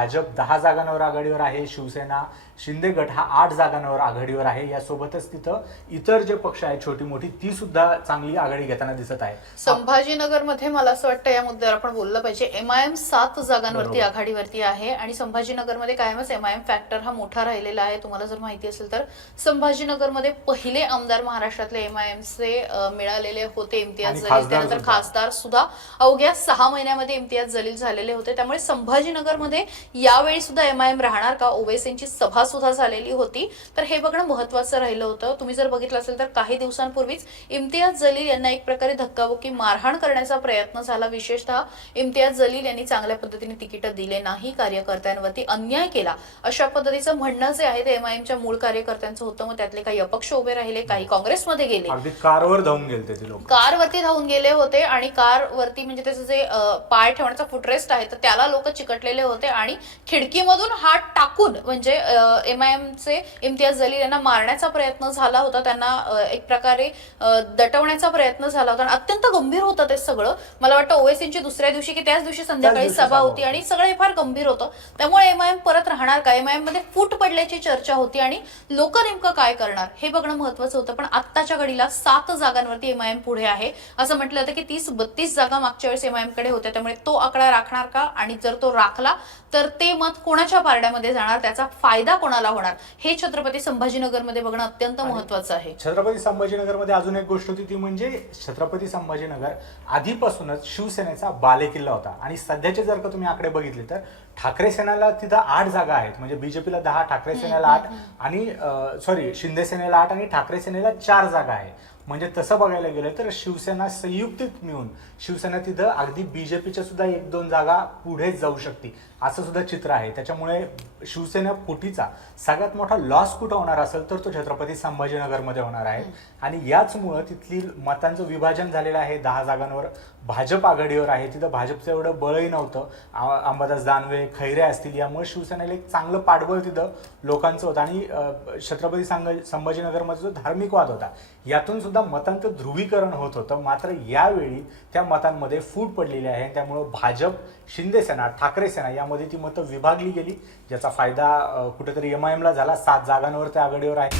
भाजप 10 जागांवर आघाडीवर आहे, शिवसेना शिंदे गट हा 8 जागांवर आघाडीवर आहे। यासोबतच तिथं इतर जे पक्ष आहेत छोटी मोठी ती सुद्धा चांगली आघाडी घेताना दिसत आहे। संभाजीनगरमध्ये मला असं वाटतं या मुद्द्यावर आपण बोललं पाहिजे। MIM 7 जागांवरती आघाडीवरती आहे आणि संभाजीनगरमध्ये कायमच MIM फॅक्टर हा मोठा राहिलेला आहे। तुम्हाला जर माहिती असेल तर संभाजीनगरमध्ये पहिले आमदार महाराष्ट्रातले MIMचे मिळालेले होते इम्तियाज जलील, त्यानंतर खासदार सुद्धा अवघ्या 6 महिन्यामध्ये इम्तियाज जलील झालेले होते। त्यामुळे संभाजीनगरमध्ये यावेळी सुद्धा MIM राहणार का? ओवैसींची सभा सुद्धा झालेली होती, तर हे बघणं महत्त्वाचं राहिलं होतं। तुम्ही जर बघितलं असेल तर काही दिवसांपूर्वीच इम्तियाज जलील यांना एक प्रकारे धक्काबुक्की मारहाण करण्याचा प्रयत्न झाला। विशेषतः इम्तियाज जलील यांनी चांगल्या पद्धतीने तिकीट दिले नाही, कार्यकर्त्यांवरती अन्याय केला, अशा पद्धतीचं म्हणणं जे आहे ते MIMच्या मूळ कार्यकर्त्यांचं होतं। मग त्यातले काही अपक्ष उभे राहिले, काही काँग्रेसमध्ये गेले, अगदी कारवर धावून गेले ते लोक, कारवरती धावून गेले होते आणि कारवरती म्हणजे त्याचं जे पाय ठेवण्याचा फुटरेस्ट आहे तर त्याला लोक चिकटलेले होते आणि खिडकीमधून हात टाकून म्हणजे MIMचे इम्तियाज जलील यांना मारण्याचा प्रयत्न झाला होता, त्यांना एक प्रकारे दटवण्याचा प्रयत्न झाला होता। अत्यंत गंभीर होतं ते सगळं। मला वाटतं ओवैसींची दुसऱ्या दिवशी की त्याच दिवशी संध्याकाळी सभा होती आणि सगळं हे फार गंभीर होतं। त्यामुळे MIM परत राहणार का, MIM मध्ये फूट पडल्याची चर्चा होती आणि लोक नेमकं काय करणार हे बघणं महत्त्वाचं होतं। पण आत्ताच्या घडीला 7 जागांवरती MIM पुढे आहे। असं म्हटलं जातं की 30-32 जागा मागच्या वेळेस MIM कडे होत्या, त्यामुळे तो आकडा राखणार का आणि जर तो राखला तर ते मत कोणाच्या पारड्यामध्ये जाणार, त्याचा फायदा कोणाला होणार हे छत्रपती संभाजीनगरमध्ये बघणं अत्यंत महत्त्वाचं आहे। छत्रपती संभाजीनगरमध्ये अजून एक गोष्ट होती ती म्हणजे छत्रपती संभाजीनगर आधीपासूनच शिवसेनेचा बालेकिल्ला होता आणि सध्याचे जर का तुम्ही आकडे बघितले तर ठाकरे सेनेला तिथं 8 जागा आहेत, म्हणजे बीजेपीला 10, ठाकरे सेनेला 8 आणि शिंदे सेनेला 8 आणि ठाकरे सेनेला 4 जागा आहे। म्हणजे तसं बघायला गेलं तर शिवसेना संयुक्तिक मिळून शिवसेना तिथं अगदी बीजेपीच्या सुद्धा 1-2 जागा पुढे जाऊ शकते असं सुद्धा चित्र आहे। त्याच्यामुळे शिवसेना फुटीचा सगळ्यात मोठा लॉस कुठं होणार असेल तर तो छत्रपती संभाजीनगरमध्ये होणार आहे आणि याचमुळे तिथली मतांचं विभाजन झालेलं आहे। 10 जागांवर भाजप आघाडीवर आहे, तिथं भाजपचं एवढं बळही नव्हतं, अंबादास दानवे खैरे असतील, यामुळे शिवसेनेला एक चांगलं पाठबळ तिथं लोकांचं होतं आणि छत्रपती संभाजीनगरमध्ये जो धार्मिक वाद होता यातून सुद्धा मतांचं ध्रुवीकरण होत होतं। मात्र यावेळी त्या मतांमध्ये फूट पडलेली आहे, त्यामुळे भाजप, शिंदे सेना, ठाकरे सेना यामध्ये ती मतं विभागली गेली, ज्याचा फायदा कुठेतरी MIMला झाला। 7 जागांवर ते आघाडीवर आहे।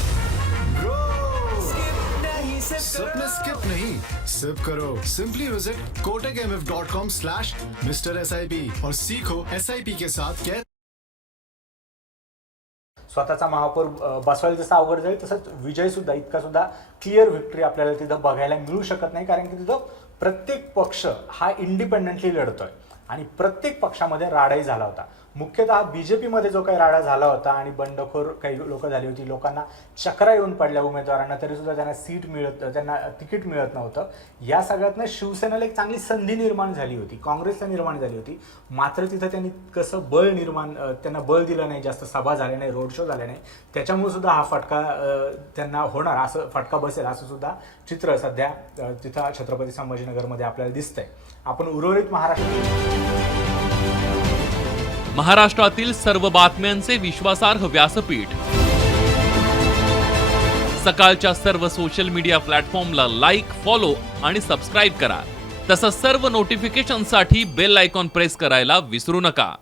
सपने स्किप नहीं, सिप करो। सिंपली विजिट kotakmf.com/MrSIP और सीखो SIP के साथ क्या। स्वतःचा महापौर बसवायला जसं अवघड जाईल तसंच विजय सुद्धा इतका सुद्धा क्लिअर विक्ट्री आपल्याला तिथं बघायला मिळू शकत नाही, कारण की तिथं प्रत्येक पक्ष हा इंडिपेंडेंटली लढतोय आणि प्रत्येक पक्षामध्ये राडाही झाला होता। मुख्यतः बीजेपीमध्ये जो काही राडा झाला होता आणि बंडखोर काही लोक झाली होती, लोकांना चक्रा येऊन पडल्या उमेदवारांना, तरी सुद्धा त्यांना तिकीट मिळत नव्हतं। या सगळ्यातनं शिवसेनेला एक चांगली संधी निर्माण झाली होती, काँग्रेसला निर्माण झाली होती, मात्र तिथं त्यांनी कसं त्यांना बळ दिलं नाही, जास्त सभा झाल्या नाही, रोड शो झाले नाही, त्याच्यामुळे सुद्धा हा फटका त्यांना होणार, असं फटका बसेल असं सुद्धा चित्र सध्या तिथं छत्रपती संभाजीनगरमध्ये आपल्याला दिसतंय। आपण उर्वरित महाराष्ट्रातील सर्व बातम्यांचे विश्वासार्ह व्यासपीठ, सकाळच्या सर्व सोशल मीडिया प्लॅटफॉर्मला लाईक, फॉलो आणि सबस्क्राईब करा। तसंच सर्व नोटिफिकेशनसाठी बेल आयकॉन प्रेस करायला विसरू नका।